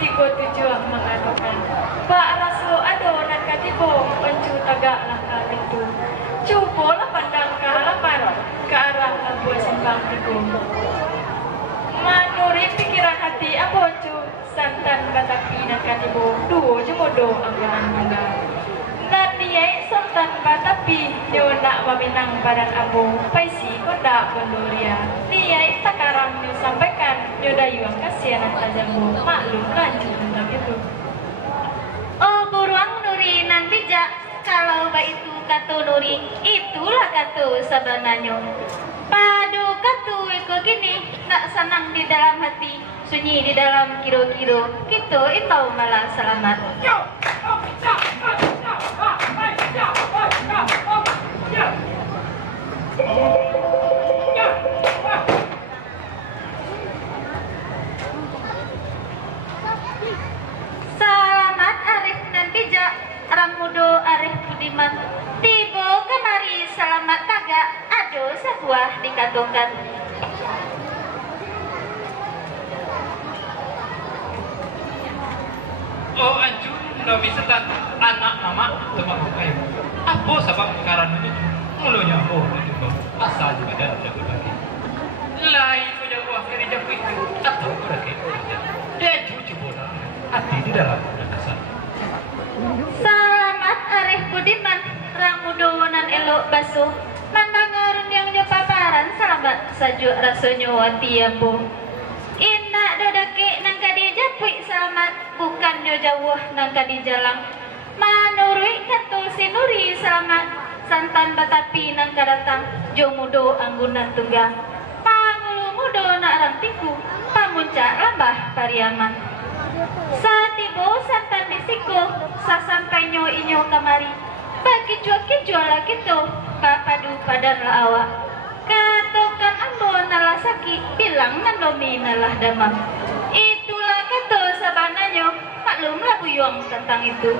Tiko tujuan mengatakan Pak Raso adonan katibong pencu tagak langkah itu. Cupolah pandang ke halaman ke arah lampu simpang tiku. Manuri pikiran hati abocu santan bataki dan katibong duo jemodo angganan bunga. Naniai santan batapi nyona waminang badan abong paisi koda bondoria. Niai takarang nyu sampaikan nyoda yuang kasianan tajambo maklum lanjut tentang itu. Oh buruang nuri nan bijak kalau ba itu katu nuri itulah katu sabananyo. Padu katu iko gini nak senang di dalam hati sunyi di dalam kiro-kiro gitu itu malah selamat. Selamat Arif dan bijak Ramudo Arif Budiman tibo kemari selamat tagak aduh sebuah dikatungkan. Oh anjur nami setan anak mama teman kayu apa sabab karan itu mulunya oh itu asal juga ada jago lagi lain punya buah kiri jago itu atau berarti dia cuci bola hati di dalam dasar. Selamat Arif Budiman Ramudonan elok basuh mandangarun yang paparan selamat sajuk rasanya wati ambo. Inna dodake nang kadi japui selamat bukan yo jauh nang kadi jalang. Manurui katu sinuri selamat santan batapi nang kadatang jomudo anggunan tunggang. Pangulu mudo nak rantiku pamuncak lambah pariaman. Satibo santan disiko sasampai nyo inyo kamari. Bagi jual lagi tuh papadu padan la awak. Katokan ambo nalah sakit bilang nandomi nalah damam. Itulah kata sabananyo maklumlah buyong tentang itu.